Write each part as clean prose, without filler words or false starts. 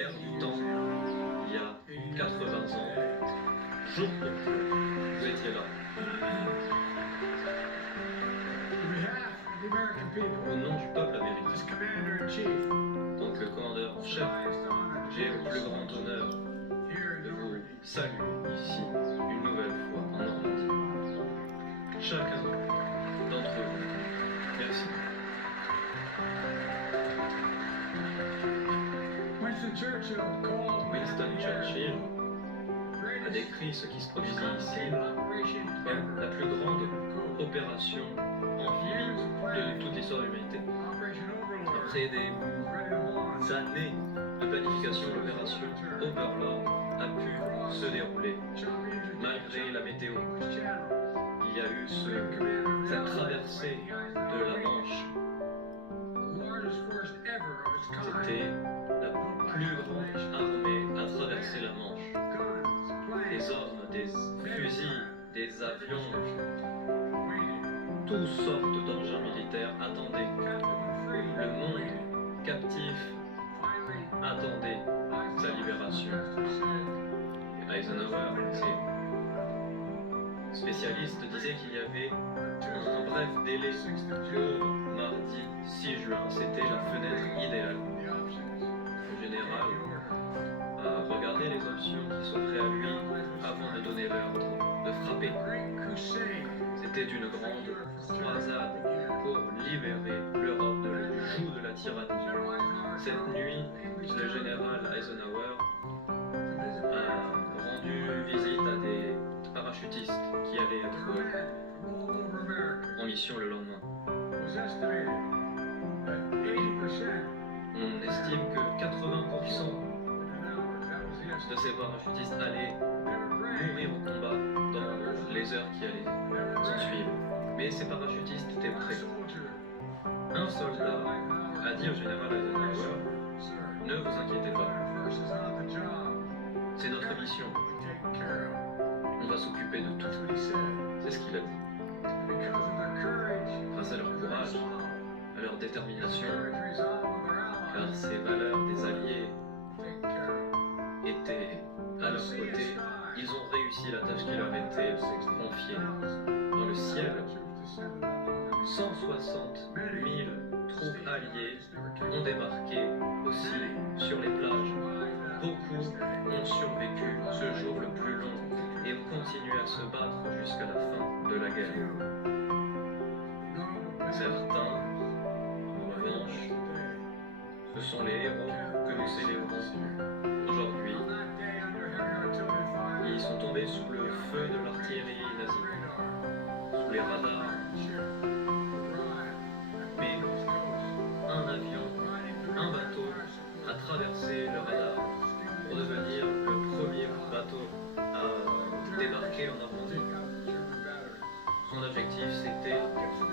du temps, il y a 80 ans, jour pour jour, vous étiez là. Au nom du peuple américain, en tant que commandeur en chef, j'ai le plus grand honneur de vous saluer ici, une nouvelle fois, en Normandie. Chacun d'entre vous, merci. Winston Churchill a décrit ce qui se produisit ici comme la plus grande opération amphibie de toute l'histoire de l'humanité. Après des années de planification, l'opération Overlord a pu se dérouler malgré la météo. Il y a eu cette traversée de la Manche. C'était la plus grande armée à traverser la Manche. Des hommes, des fusils, des avions, toutes sortes d'engins militaires attendaient. Le monde captif attendait sa libération. Et Eisenhower, ses spécialistes, disaient qu'il y avait un bref délai pour mardi 6 juin. C'était la fenêtre idéale. Le général a regardé les options qui s'offraient à lui avant de donner l'ordre de frapper. C'était une grande croisade pour libérer l'Europe du joug de la tyrannie. Cette nuit, le général Eisenhower a rendu visite à des parachutistes qui allaient être en mission le lendemain. On estime que 80% de ces parachutistes allaient mourir au combat dans les heures qui allaient s'ensuivre. Mais ces parachutistes étaient prêts. Un soldat a dit au général Eisenhower, ne vous inquiétez pas, c'est notre mission. On va s'occuper de tout. C'est ce qu'il a dit. Grâce à leur courage, à leur détermination, car ces valeurs des Alliés étaient à leur côté, ils ont réussi la tâche qui leur était confiée. Dans le ciel, 160 000 troupes alliées ont débarqué aussi sur les plages. Beaucoup ont survécu ce jour le plus long et ont continué à se battre jusqu'à la fin de la guerre. Certains, en revanche, ce sont les héros que nous célébrons aujourd'hui. Ils sont tombés sous le feu de l'artillerie nazie, sous les radars. Mais un avion, un bateau a traversé le radar pour devenir le premier bateau à débarquer en Normandie. Son objectif, c'était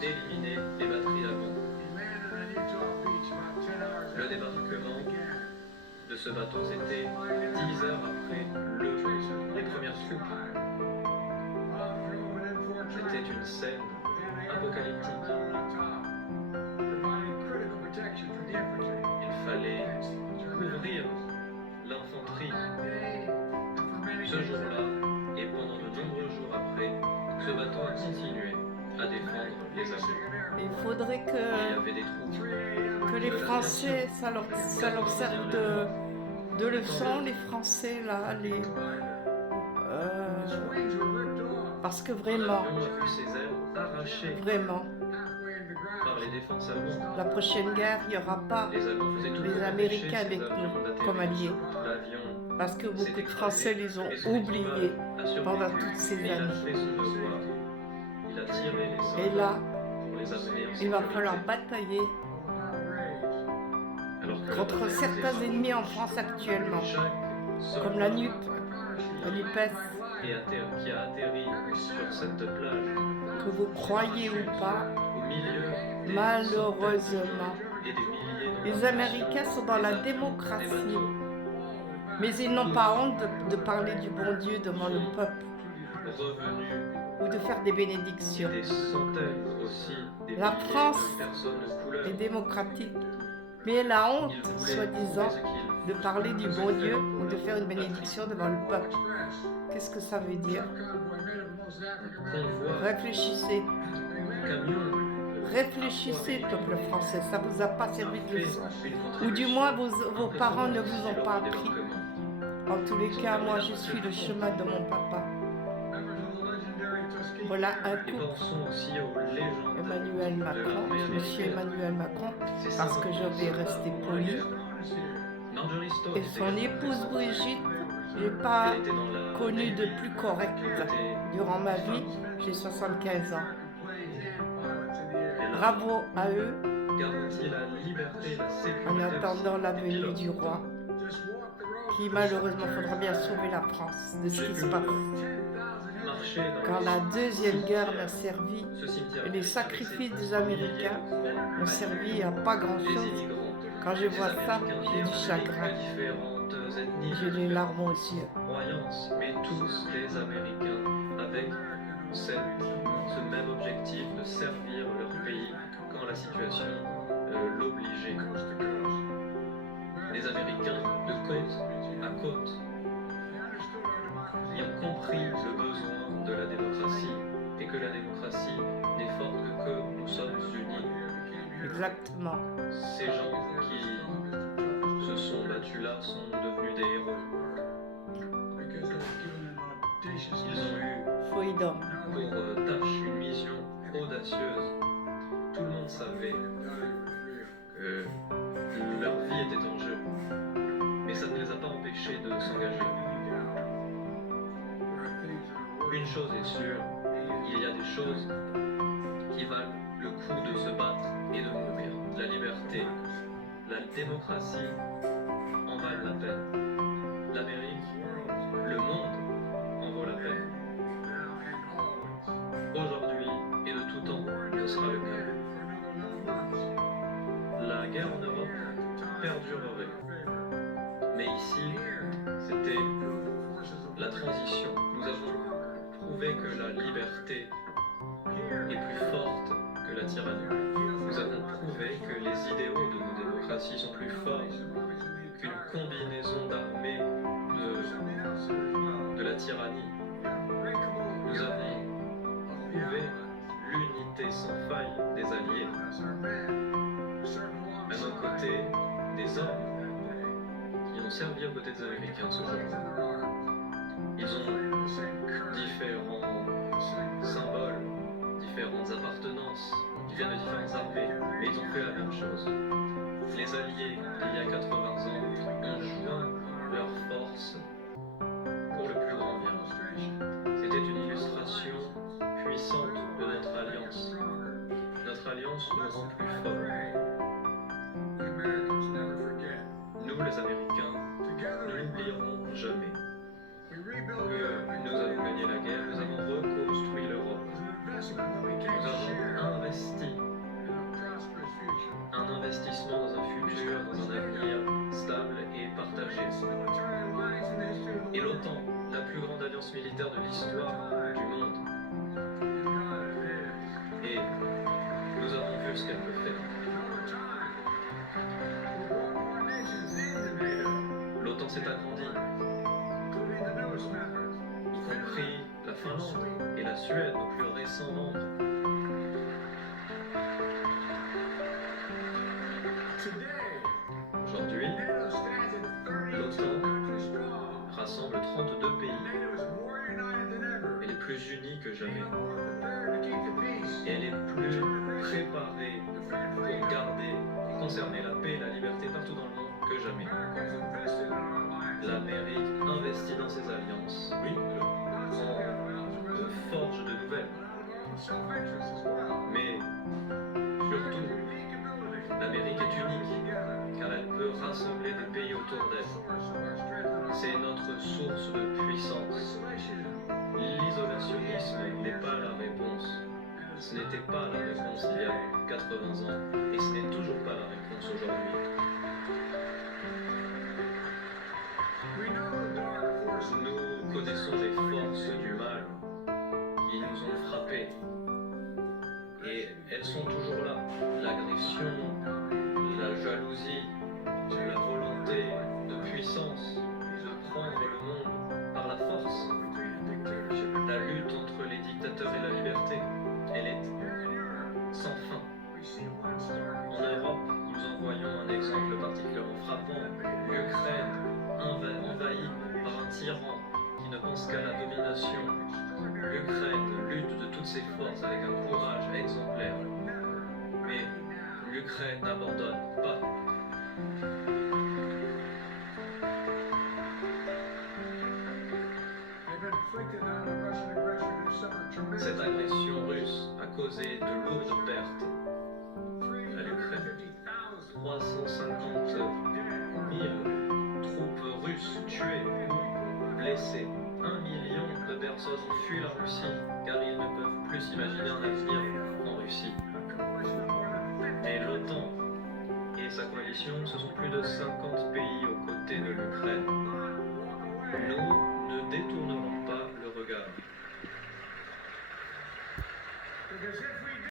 d'éliminer les batteries d'avant. Le débarquement de ce bateau, c'était 10 heures après les premières troupes. C'était une scène apocalyptique. Il fallait couvrir l'infanterie. Ce jour-là, et pendant de nombreux jours après, ce bateau a continué à défendre les Alliés. Il faudrait Il y avait des troupes. que les Français, ça leur serve de leçon, les Français là, parce que vraiment, L'avion a vu ses ailes arrachées vraiment, par les défenses allemandes. la prochaine guerre, il n'y aura pas Les Allemands faisaient tout les pour Américains empêcher avec ces avions nous d'atterrir comme alliés, sur l'avion. parce que beaucoup de Français les ont oubliés pendant toutes ces Il a années. fait son devoir. Il a tiré les soldats Et là, pour les amener en il va sécurité. falloir batailler Alors que contre la certains ennemis en France actuellement, chaque comme la soldat NUP, la NUPES, qui a atterri sur cette plage, que vous croyez ou pas, au milieu des malheureusement, et des milliers de les Américains sont dans la démocratie, mais ils n'ont pas honte de parler du bon Dieu devant le peuple revenus, ou de faire des bénédictions. des centaines aussi, des La milliers France de personnes de couleur. est démocratique, mais elle a honte, Ils voulaient soi-disant, prouver ce qu'ils de parler du bon Dieu ou de faire une bénédiction devant le peuple. Qu'est-ce que ça veut dire? Convoi, Réfléchissez. camion, Réfléchissez, peuple français, ça vous a pas servi de leçon. une Ou du moins, vos contribution parents ne vous ont lors pas du appris. débarquement. En tous les cas, moi, je suis le chemin de mon papa. Voilà un Et couple, pensons aussi aux légendes Emmanuel Macron, monsieur Emmanuel Macron, parce que je vais rester poli. Marjorie Stone Et son épouse Brigitte, j'ai pas était dans la connu de plus correct durant ma vie. J'ai 75 ans. Bravo à eux garantit la liberté et la sécurité en attendant la des venue pilotes. du roi, qui malheureusement faudra bien sauver la France de ce qui se passe. Marcher dans Quand la Deuxième Guerre m'a servi, ce cimetière et les sacrifices des Américains m'ont servi à pas les grand-chose. immigrants, Quand je vois ça, j'ai du chagrin, de différentes ethnies, j'ai les larmes aux yeux. croyances, mais tous des Américains avec ce même objectif de servir leur pays quand la situation l'obligeait. Les Américains de côte à côte qui ont compris le besoin de la démocratie et que la démocratie n'est forte que nous sommes unis. Exactement. Ces gens qui se sont battus là sont devenus des héros. Ils ont eu Freedom. pour tâche une mission audacieuse. Tout le monde savait que leur vie était en jeu, mais ça ne les a pas empêchés de s'engager. Une chose est sûre, il y a des choses qui valent le coup de se battre et de mourir. La liberté, la démocratie en valent la peine. L'Amérique, le monde en vaut la peine. Aujourd'hui et de tout temps, ce sera le cas. La guerre en Europe perdurerait. Mais ici, c'était la transition. Nous avons prouvé que la liberté est plus forte que la tyrannie. Nous avons prouvé que les idéaux de nos démocraties sont plus forts qu'une combinaison d'armées de la tyrannie. Nous avons prouvé l'unité sans faille des alliés, à nos côtés des hommes qui ont servi aux côtés des Américains ce jour. Ils ont différents symboles, différentes appartenances, qui viennent de différentes armées, mais ils ont fait la même chose. Les Alliés, il y a 80 ans, ont joint leurs forces pour le plus grand bien. C'était une illustration puissante de notre alliance. Notre alliance nous rend plus forts. Nous, les Américains, nous n'oublierons jamais que nous avons gagné la guerre, nous avons reconstruit l'Europe. Nous avons investi un investissement dans un futur, dans un avenir stable et partagé. Et l'OTAN, la plus grande alliance militaire de l'histoire du monde. Et nous avons vu ce qu'elle peut faire. L'OTAN s'est agrandie, y compris la Finlande et la Suède, nos plus récents membres. Aujourd'hui, l'OTAN rassemble 32 pays. Elle est plus unie que jamais. Et elle est plus préparée pour garder et conserver la paix et la liberté partout dans le monde que jamais. L'Amérique investit dans ses alliances, en forge de nouvelles. Mais surtout, l'Amérique est unique, car elle peut rassembler des pays autour d'elle. C'est notre source de puissance. L'isolationnisme n'est pas la réponse. Ce n'était pas la réponse il y a 80 ans, et ce n'est toujours pas la réponse aujourd'hui. Nous connaissons les forces du mal qui nous ont frappés, et elles sont toujours là. L'agression, la jalousie, la volonté de nation, l'Ukraine lutte de toutes ses forces avec un courage exemplaire. Mais l'Ukraine n'abandonne pas. Cette agression russe a causé de lourdes pertes à l'Ukraine. 350 000 troupes russes tuées ou blessées. 1 million de personnes ont fui la Russie car ils ne peuvent plus s'imaginer un avenir en Russie. Et l'OTAN et sa coalition, ce sont plus de 50 pays aux côtés de l'Ukraine. Nous ne détournerons pas le regard.